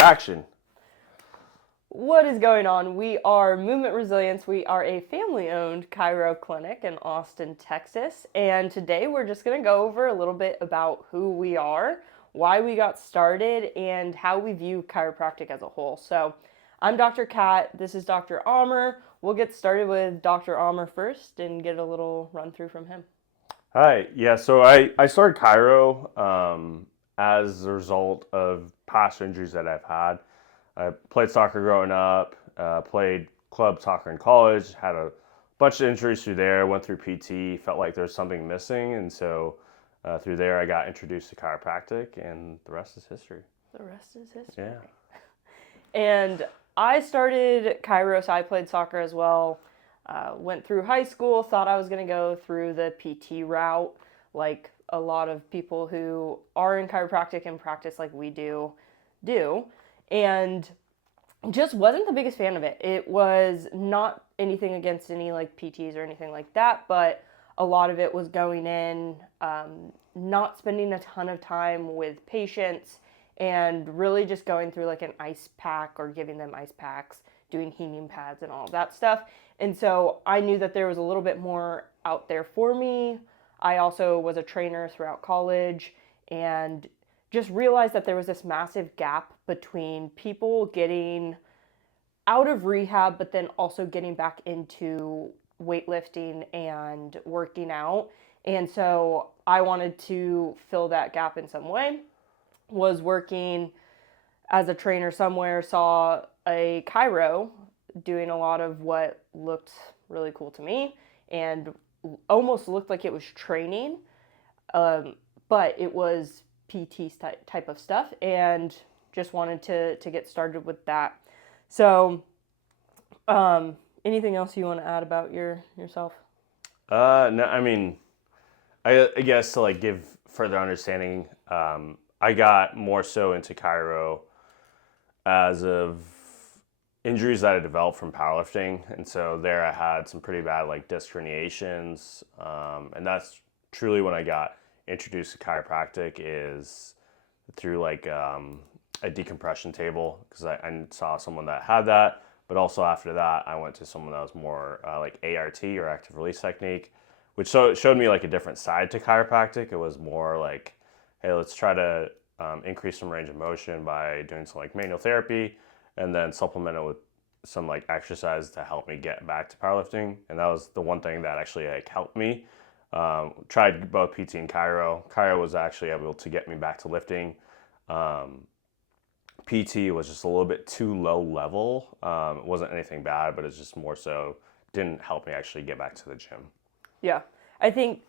Action. What is going on? We are Movement Resilience. We are a family-owned chiro clinic in Austin, Texas. And today we're just going to go over a little bit about who we are, why we got started, and how we view chiropractic as a whole. So I'm Dr. Kat. This is Dr. Almer. We'll get started with Dr. Almer first and get a little run through from him. Hi. Yeah, so I started Cairo as a result of past injuries that I've had. I played soccer growing up, played club soccer in college, had a bunch of injuries through there, went through PT, felt like there was something missing, and so through there I got introduced to chiropractic, and the rest is history. The rest is history. Yeah. And I started chiro, so I played soccer as well. Went through high school, thought I was going to go through the PT route, like a lot of people who are in chiropractic and practice like we do. And just wasn't the biggest fan of it. It was not anything against any like PTs or anything like that, but a lot of it was going in, not spending a ton of time with patients, and really just going through like an ice pack or giving them ice packs, doing helium pads and all of that stuff. And so I knew that there was a little bit more out there for me. I also was a trainer throughout college and just realized that there was this massive gap between people getting out of rehab, but then also getting back into weightlifting and working out. And so I wanted to fill that gap in some way. Was working as a trainer somewhere, saw a chiro doing a lot of what looked really cool to me and almost looked like it was training, but it was PT type of stuff, and just wanted to get started with that. So, anything else you want to add about yourself? No, I mean, I guess to like give further understanding, I got more so into chiro as of injuries that I developed from powerlifting, and so there I had some pretty bad like disc herniations, and that's truly when I got introduced to chiropractic is through like a decompression table because I saw someone that had that, but also after that I went to someone that was more like ART or active release technique, which showed me like a different side to chiropractic. It was more like, hey, let's try to increase some range of motion by doing some like manual therapy and then supplement it with some like exercise to help me get back to powerlifting. And that was the one thing that actually like helped me. Tried both PT and chiro. Chiro was actually able to get me back to lifting. PT was just a little bit too low level. It wasn't anything bad, but it's just more so didn't help me actually get back to the gym. Yeah, I think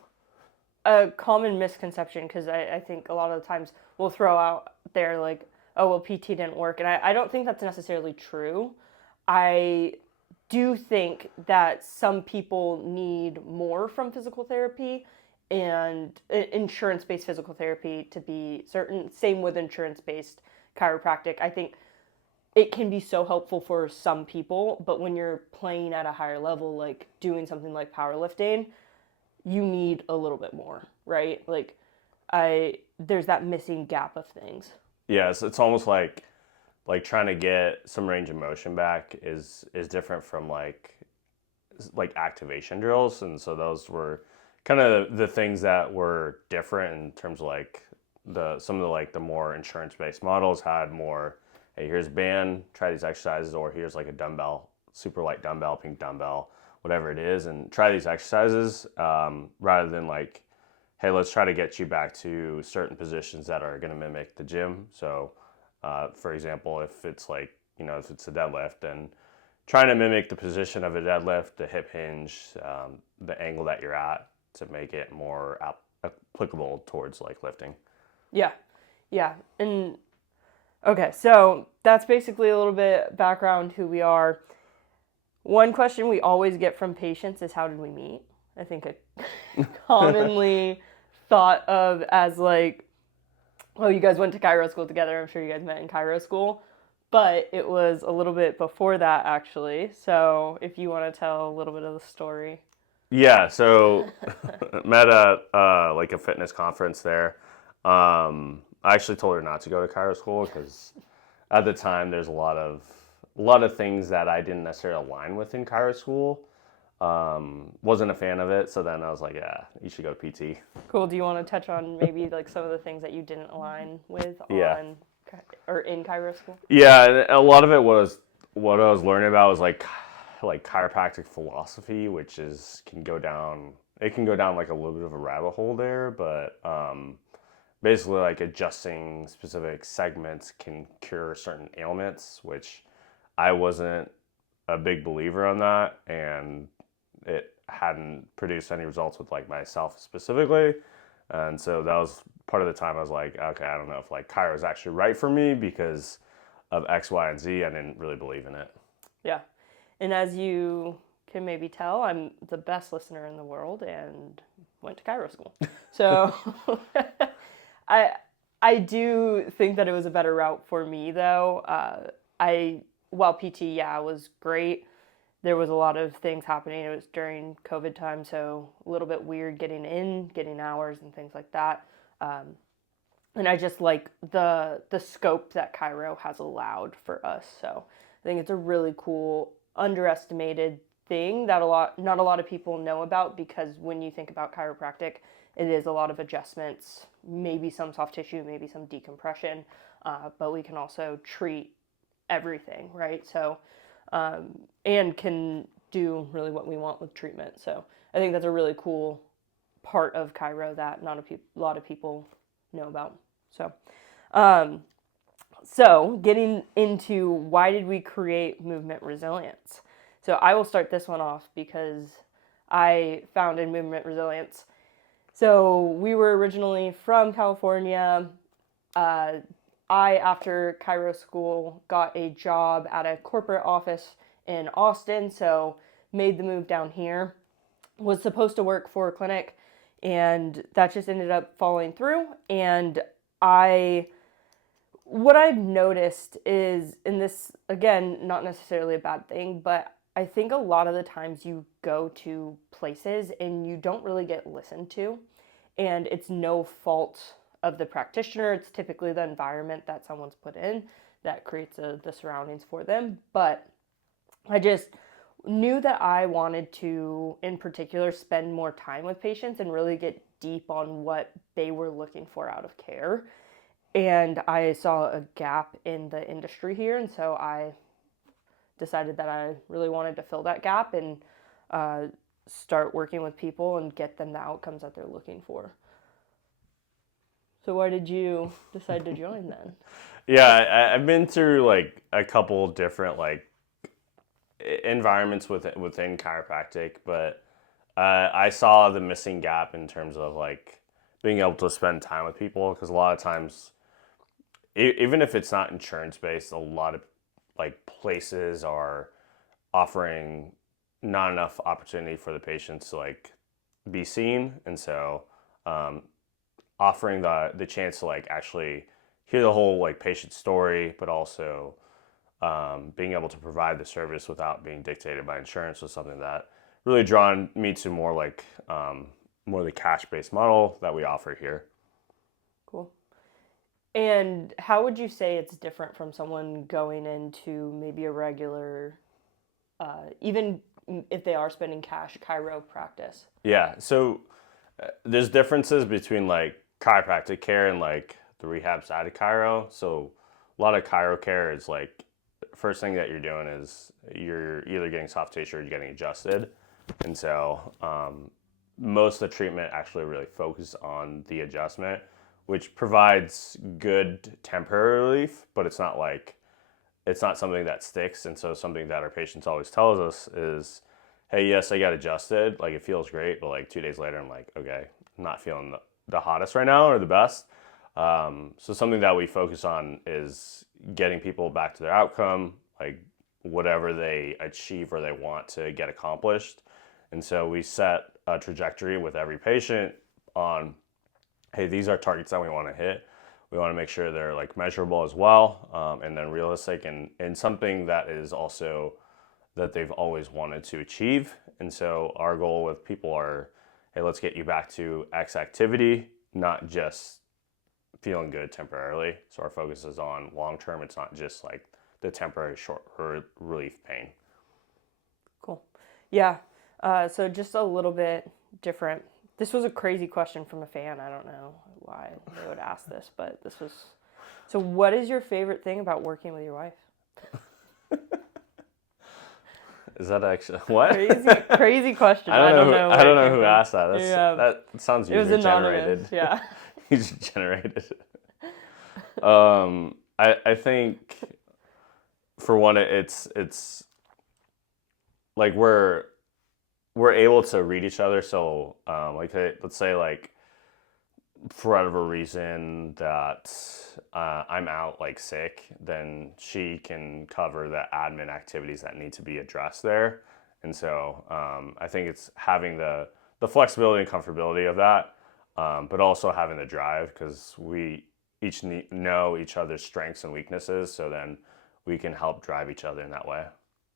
a common misconception, because I think a lot of the times we'll throw out there like, oh, well, PT didn't work. And I don't think that's necessarily true. I do think that some people need more from physical therapy and insurance-based physical therapy to be certain. Same with insurance-based chiropractic. I think it can be so helpful for some people, but when you're playing at a higher level, like doing something like powerlifting, you need a little bit more, right? Like there's that missing gap of things. Yeah, it's almost like trying to get some range of motion back is different from like activation drills, and so those were kind of the things that were different in terms of like some of the like the more insurance based models had more, hey, here's a band, try these exercises, or here's like a dumbbell, super light dumbbell, pink dumbbell, whatever it is, and try these exercises, rather than like, hey, let's try to get you back to certain positions that are going to mimic the gym. So for example, if it's like, if it's a deadlift, and trying to mimic the position of a deadlift, the hip hinge, the angle that you're at to make it more applicable towards like lifting. Yeah. Yeah. And okay, so that's basically a little bit background who we are. One question we always get from patients is, how did we meet? I think a commonly thought of as like, oh, you guys went to chiro school together. I'm sure you guys met in chiro school. But it was a little bit before that, actually. So if you want to tell a little bit of the story. Yeah, so met at like a fitness conference there. I actually told her not to go to chiro school because at the time there's a lot of things that I didn't necessarily align with in chiro school. Wasn't a fan of it, so then I was like, yeah, you should go to PT. Cool. Do you want to touch on maybe like some of the things that you didn't align with Yeah. on or in chiro school? Yeah, and a lot of it was what I was learning about was like chiropractic philosophy, which is can go down like a little bit of a rabbit hole there, but basically like adjusting specific segments can cure certain ailments, which I wasn't a big believer on that, and it hadn't produced any results with like myself specifically. And so that was part of the time I was like, okay, I don't know if like chiro is actually right for me because of X, Y, and Z. I didn't really believe in it. Yeah. And as you can maybe tell, I'm the best listener in the world and went to chiro school. So I I do think that it was a better route for me though. While PT, yeah, was great. There was a lot of things happening. It was during COVID time, so a little bit weird getting hours and things like that. And I just like the scope that chiro has allowed for us. So I think it's a really cool, underestimated thing that not a lot of people know about, because when you think about chiropractic, it is a lot of adjustments, maybe some soft tissue, maybe some decompression, but we can also treat everything, right? So and can do really what we want with treatment. So I think that's a really cool part of chiro that not a lot of people know about. So, so getting into why did we create Movement Resilience? So I will start this one off because I founded Movement Resilience. So we were originally from California. After chiro school, got a job at a corporate office in Austin, so made the move down here. Was supposed to work for a clinic, and that just ended up falling through. And what I've noticed is, and this, again, not necessarily a bad thing, but I think a lot of the times you go to places and you don't really get listened to, and it's no fault of the practitioner. It's typically the environment that someone's put in that creates the surroundings for them. But I just knew that I wanted to, in particular, spend more time with patients and really get deep on what they were looking for out of care. And I saw a gap in the industry here, and so I decided that I really wanted to fill that gap and start working with people and get them the outcomes that they're looking for. So why did you decide to join then? Yeah, I've been through like a couple different like environments within chiropractic, but I saw the missing gap in terms of like being able to spend time with people, because a lot of times, even if it's not insurance based, a lot of like places are offering not enough opportunity for the patients to like be seen, and so offering the chance to like actually hear the whole like patient story, but also being able to provide the service without being dictated by insurance was something that really drawn me to more like more the cash-based model that we offer here. Cool. And how would you say it's different from someone going into maybe a regular, even if they are spending cash, chiro practice? Yeah, so there's differences between like chiropractic care and like the rehab side of chiro. So a lot of chiro care is like, first thing that you're doing is you're either getting soft tissue or you're getting adjusted. And so most of the treatment actually really focuses on the adjustment, which provides good temporary relief, but it's not something that sticks. And so something that our patients always tells us is, hey, yes, I got adjusted. Like it feels great, but like 2 days later, I'm like, okay, I'm not feeling the hottest right now or the best. So something that we focus on is getting people back to their outcome, like whatever they achieve or they want to get accomplished. And so we set a trajectory with every patient on, hey, these are targets that we want to hit. We want to make sure they're like measurable as well, and then realistic, and something that is also that they've always wanted to achieve. And so our goal with people are, hey, let's get you back to X activity, not just feeling good temporarily. So our focus is on long term. It's not just like the temporary short relief pain. Cool. Yeah. So just a little bit different. This was a crazy question from a fan. I don't know why they would ask this, but this was. So, what is your favorite thing about working with your wife? Is that actually what? Crazy question. I don't know. I don't know where it who came asked that. Yeah. That sounds It was user anonymous. generated. Yeah. User generated. I think for one, it's like we're able to read each other. So like let's say like for whatever reason that I'm out like sick, then she can cover the admin activities that need to be addressed there. And so I think it's having the flexibility and comfortability of that, but also having the drive because we each know each other's strengths and weaknesses. So then we can help drive each other in that way.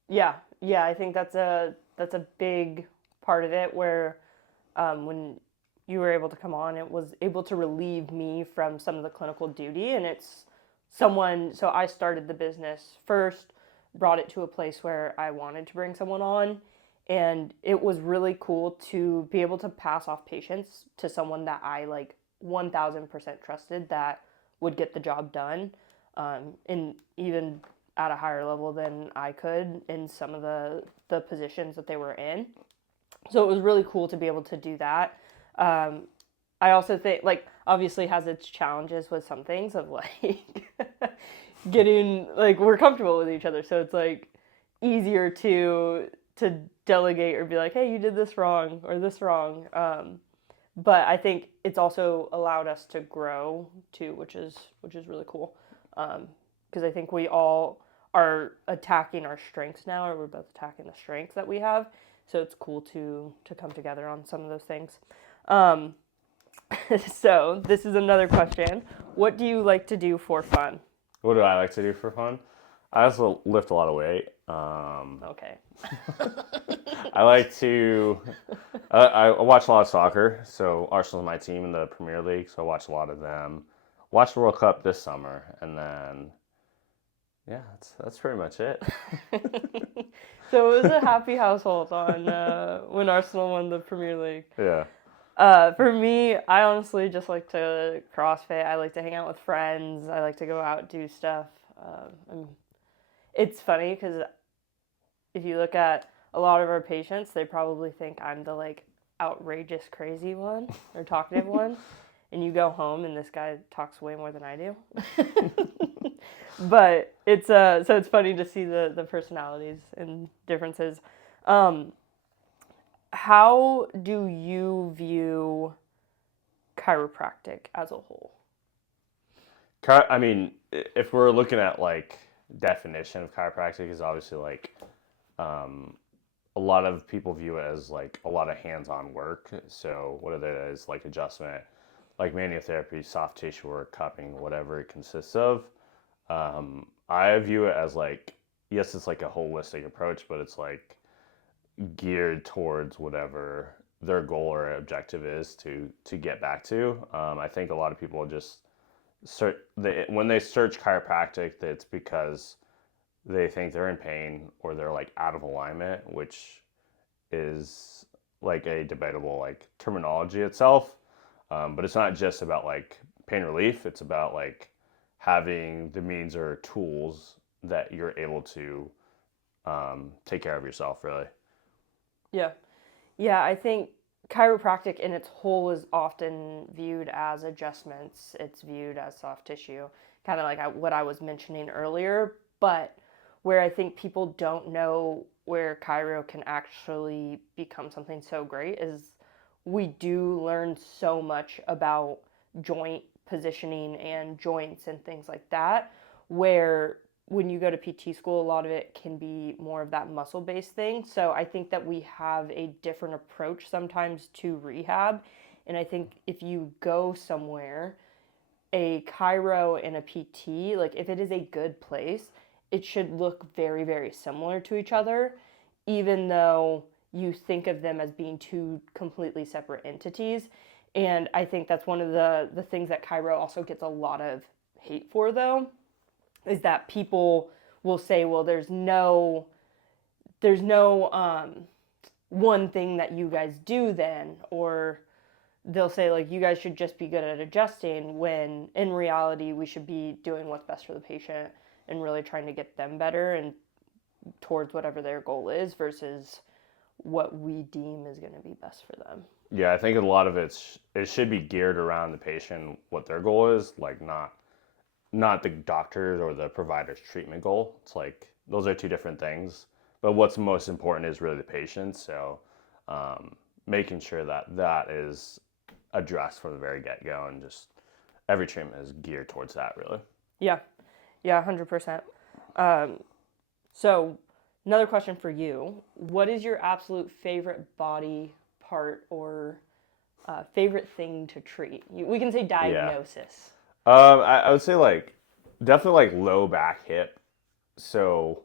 Yeah. Yeah. I think that's a big part of it where when you were able to come on, it was able to relieve me from some of the clinical duty. And it's someone, so I started the business first, brought it to a place where I wanted to bring someone on. And it was really cool to be able to pass off patients to someone that I like 1000% trusted that would get the job done. And even at a higher level than I could in some of the positions that they were in. So it was really cool to be able to do that. I also think, like, obviously has its challenges with some things of like getting like we're comfortable with each other, so it's like easier to delegate or be like, hey, you did this wrong or this wrong. But I think it's also allowed us to grow too, which is really cool. Because I think we all are attacking our strengths now, or we're both attacking the strengths that we have. So it's cool to come together on some of those things. So this is another question. What do you like to do for fun? What do I like to do for fun? I also lift a lot of weight. Okay. I like to. I watch a lot of soccer. So Arsenal's my team in the Premier League, so I watch a lot of them. Watched the World Cup this summer, and then yeah, that's pretty much it. So it was a happy household on when Arsenal won the Premier League. Yeah. For me, I honestly just like to CrossFit. I like to hang out with friends. I like to go out do stuff. It's funny because if you look at a lot of our patients, they probably think I'm the like outrageous crazy one or talkative one, and you go home and this guy talks way more than I do. But it's so it's funny to see the personalities and differences. How do you view chiropractic as a whole? I mean, if we're looking at like definition of chiropractic, is obviously like a lot of people view it as like a lot of hands-on work. So whether it is like adjustment, like manual soft tissue work, cupping, whatever it consists of. I view it as like, yes, it's like a holistic approach, but it's like geared towards whatever their goal or objective is to get back to. I think a lot of people just when they search chiropractic, it's because they think they're in pain or they're like out of alignment, which is like a debatable like terminology itself. But it's not just about like pain relief. It's about like having the means or tools that you're able to take care of yourself, really. Yeah. Yeah, I think chiropractic in its whole is often viewed as adjustments. It's viewed as soft tissue, kind of like what I was mentioning earlier. But where I think people don't know where chiro can actually become something so great is we do learn so much about joint positioning and joints and things like that, where when you go to PT school, a lot of it can be more of that muscle based thing. So I think that we have a different approach sometimes to rehab. And I think if you go somewhere, a chiro and a PT, like if it is a good place, it should look very, very similar to each other, even though you think of them as being two completely separate entities. And I think that's one of the things that Cairo also gets a lot of hate for, though, is that people will say, well, there's no one thing that you guys do then, or they'll say like you guys should just be good at adjusting, when in reality we should be doing what's best for the patient and really trying to get them better and towards whatever their goal is versus what we deem is going to be best for them. Yeah, I think a lot of it should be geared around the patient, what their goal is, like not the doctor's or the provider's treatment goal. It's like those are two different things. But what's most important is really the patient. So making sure that that is addressed from the very get go, and just every treatment is geared towards that, really. Yeah, yeah, 100%. So another question for you: what is your absolute favorite body part or favorite thing to treat? We can say diagnosis. I would say like definitely like low back hip. So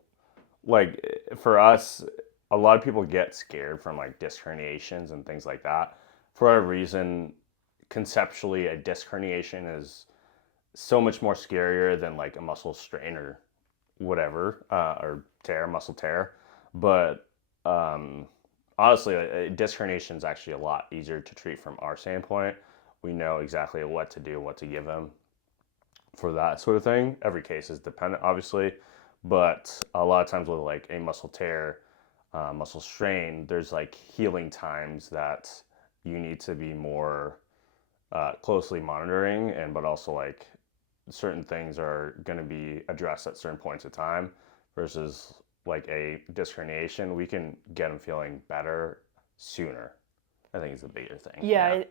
like for us, a lot of people get scared from like disc herniations and things like that. For a reason, conceptually, a disc herniation is so much more scarier than like a muscle strain or whatever, or tear, muscle tear. But honestly, a disc herniation is actually a lot easier to treat from our standpoint. We know exactly what to do, what to give them for that sort of thing. Every case is dependent, obviously, but a lot of times with like a muscle tear, muscle strain, there's like healing times that you need to be more closely monitoring, and but also like certain things are going to be addressed at certain points of time versus like a disc herniation, we can get them feeling better sooner. I think is the bigger thing. Yeah,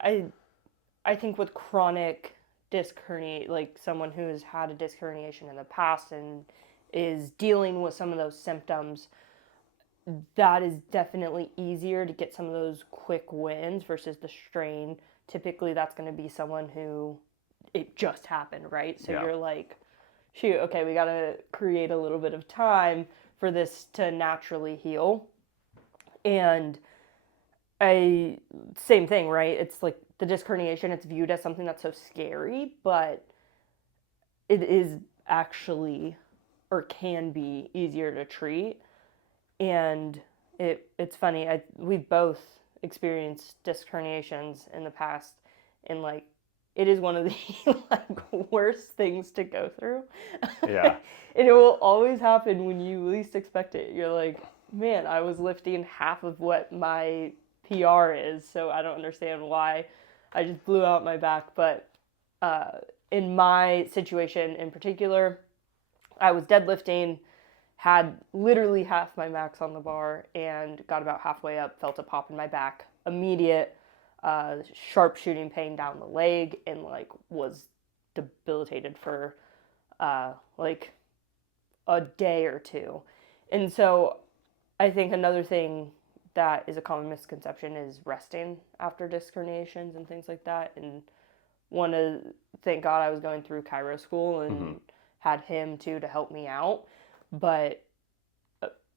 I think with chronic disc herniation, like someone who's had a disc herniation in the past and is dealing with some of those symptoms, that is definitely easier to get some of those quick wins versus the strain. Typically, that's going to be someone who it just happened, right? So you're like, shoot, okay, we got to create a little bit of time for this to naturally heal. And same thing, right? It's like the disc herniation, it's viewed as something that's so scary, but it is actually, or can be, easier to treat. And it's funny, we've both experienced disc herniations in the past, and like it is one of the like worst things to go through. Yeah. And it will always happen when you least expect it. You're like, man, I was lifting half of what my PR is, so I don't understand why I just blew out my back. But in my situation in particular, I was deadlifting, had literally half my max on the bar, and got about halfway up, felt a pop in my back, immediate sharp shooting pain down the leg, and like was debilitated for like a day or two. And so I think another thing that is a common misconception is resting after disc herniations and things like that. And thank God I was going through Cairo school and had him too to help me out. But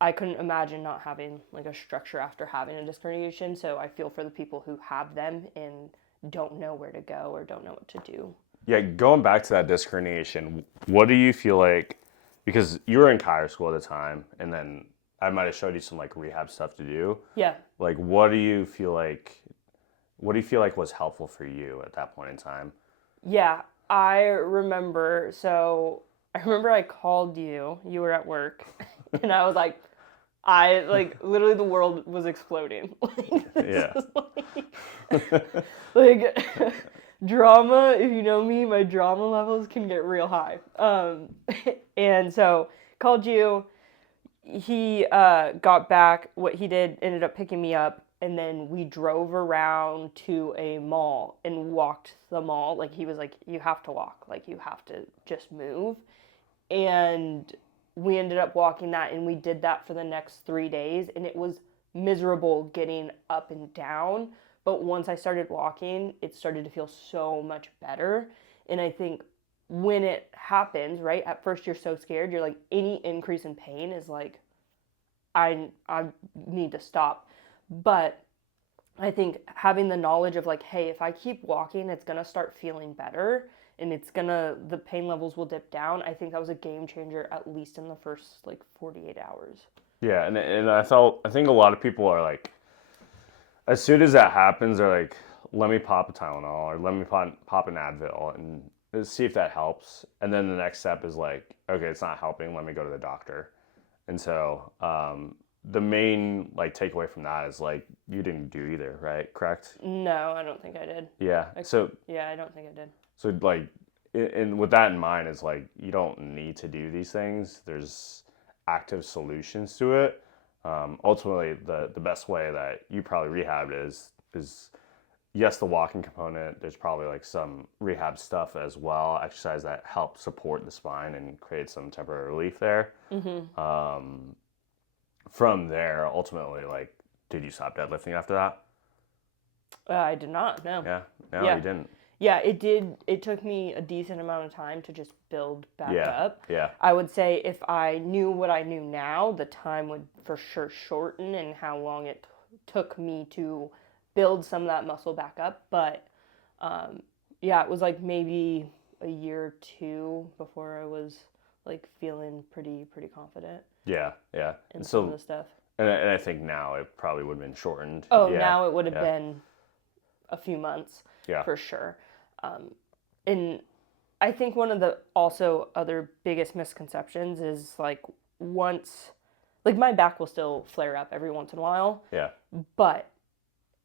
I couldn't imagine not having like a structure after having a disc herniation. So I feel for the people who have them and don't know where to go or don't know what to do. Yeah, going back to that disc herniation, what do you feel like, because you were in Cairo school at the time, and then I might have showed you some like rehab stuff to do. Yeah. Like, what do you feel like was helpful for you at that point in time? Yeah, I remember. So I remember I called you. You were at work, and I was like, literally the world was exploding. Yeah. Like drama. If you know me, my drama levels can get real high. And so called you. He got back. What he did ended up picking me up, and then we drove around to a mall and walked the mall. Like he was like, you have to walk. Like you have to just move. And we ended up walking that, and we did that for the next 3 days, and it was miserable getting up and down. But once I started walking, it started to feel so much better. And I think when it happens, right, at first you're so scared. You're like, any increase in pain is like, I need to stop. But I think having the knowledge of like, hey, if I keep walking, it's gonna start feeling better and the pain levels will dip down. I think that was a game changer, at least in the first like 48 hours. Yeah, and I think a lot of people are like, as soon as that happens, they're like, let me pop a Tylenol or let me pop an Advil and see if that helps. And then the next step is like, okay, it's not helping. Let me go to the doctor. And so the main like takeaway from that is like you didn't do either, right? Correct? No, I don't think I did. Yeah. So Yeah, I don't think I did. so like, and with that in mind, is like you don't need to do these things. There's active solutions to it. Ultimately, the best way that you probably rehabbed is yes, the walking component. There's probably like some rehab stuff as well, exercise that helps support the spine and create some temporary relief there. From there, ultimately, like, did you stop deadlifting after that? I did not. No. Yeah, no, Yeah. you didn't. Yeah, it did. It took me a decent amount of time to just build back Yeah, up. yeah, I would say if I knew what I knew now, the time would for sure shorten and how long it took me to build some of that muscle back up. But yeah, it was like maybe a year or two before I was like feeling pretty confident yeah, yeah. in And some of so, the stuff. and I think now it probably would have been shortened. Oh, Yeah, now it would have yeah, been a few months yeah, for sure. And I think one of the also other biggest misconceptions is like once, like my back will still flare up every once in a while, yeah, but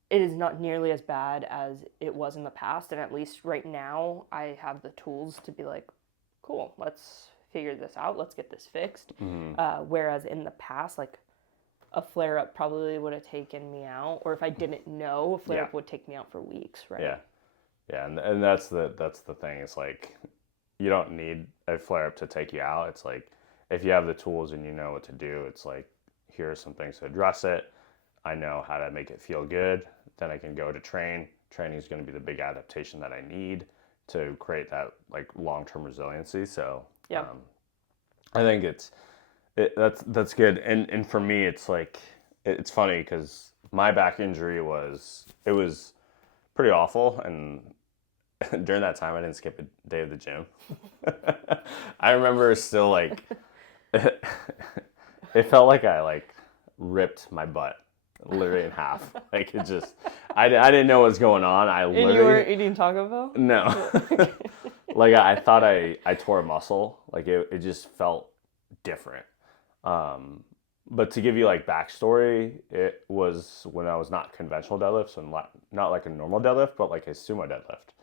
it is not nearly as bad as it was in the past. And at least right now, I have the tools to be like, cool, let's figure this out. Let's get this fixed. Whereas in the past, like a flare up probably would have taken me out, or if I didn't know, a flare up would take me out for weeks, right? yeah, yeah. And that's the thing. It's like you don't need a flare up to take you out. It's like if you have the tools and you know what to do, it's like here are some things to address it. I know how to make it feel good. Then I can go to train. Training is going to be the big adaptation that I need to create that like long term resiliency. So Yeah. I think that's good. And for me, it's like it's funny because my back injury was pretty awful, and during that time I didn't skip a day of the gym. I remember still like it felt like I like ripped my butt literally in half. Like it just I didn't know what was going on. I And you literally were eating Taco Bell? no. Like I thought I tore a muscle. Like it just felt different. But to give you like backstory, it was when I was not conventional deadlift, so not like a normal deadlift, but like a sumo deadlift.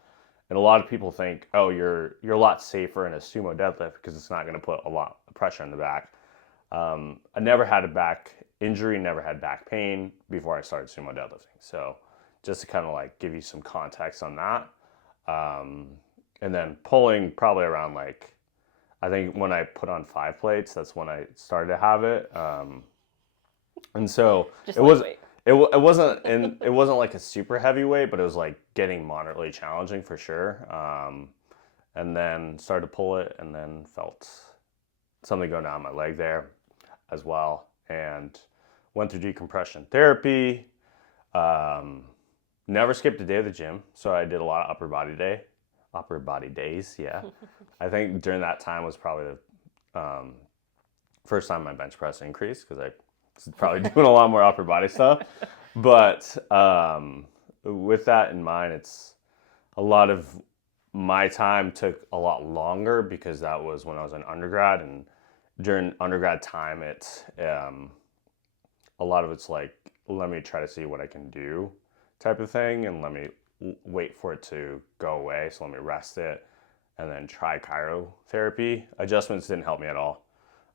And a lot of people think, oh, you're a lot safer in a sumo deadlift because it's not going to put a lot of pressure on the back. I never had a back injury, never had back pain before I started sumo deadlifting. So just to kind of like give you some context on that. And then pulling probably around like, I think when I put on 5 plates, that's when I started to have it. And so Just it was lightweight. it wasn't like a super heavy weight, but it was like getting moderately challenging for sure. And then started to pull it, and then felt something going down my leg there as well, and went through decompression therapy. Never skipped a day of the gym, so I did a lot of upper body days. Yeah, I think during that time was probably the first time my bench press increased because I was probably doing a lot more upper body stuff. But with that in mind, it's a lot of my time took a lot longer because that was when I was an undergrad, and during undergrad time, a lot of it's like let me try to see what I can do type of thing, and let me wait for it to go away. So let me rest it, and then try cryotherapy. Adjustments didn't help me at all.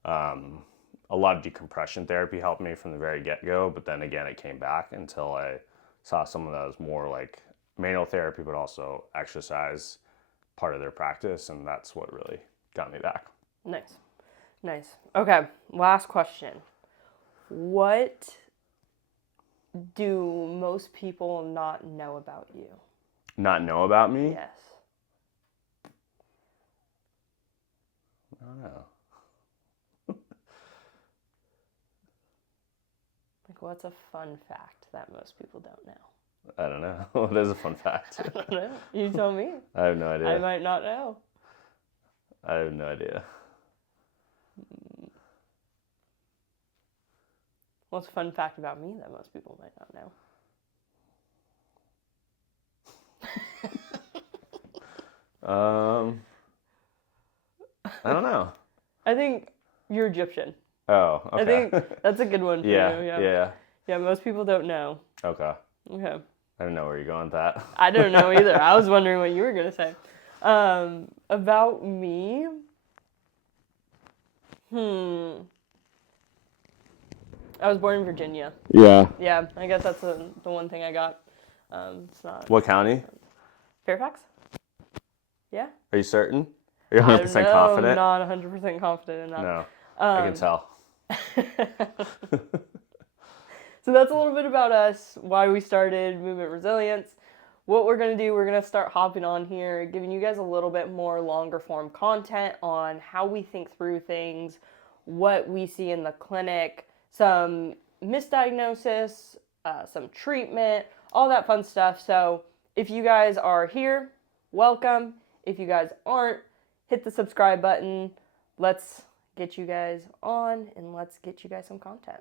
A lot of decompression therapy helped me from the very get-go, but then again, it came back until I saw someone that was more like manual therapy, but also exercise part of their practice, and that's what really got me back. Nice. Nice. Okay, last question. What do most people not know about you? Not know about me? Yes. I don't know. Like, what's a fun fact that most people don't know? I don't know. What is a fun fact? I don't know. You tell me. I have no idea. I might not know. I have no idea. What's a fun fact about me that most people might not know? I don't know. I think you're Egyptian. Oh, okay. I think that's a good one for yeah, you. yeah. Yeah, most people don't know. Okay. Okay. I don't know where you're going with that. I don't know either. I was wondering what you were going to say. About me? I was born in Virginia. Yeah. Yeah, I guess that's the one thing I got. It's not What county? Fairfax? Yeah? Are you certain? Are you I 100% don't know. confident? I'm not 100% confident in that. No. I can tell. So that's a little bit about us, why we started Movement Resilience. What we're going to do, we're going to start hopping on here, giving you guys a little bit more longer form content on how we think through things, what we see in the clinic, some misdiagnosis, some treatment, all that fun stuff. So if you guys are here, welcome. If you guys aren't, hit the subscribe button. Let's get you guys on and let's get you guys some content.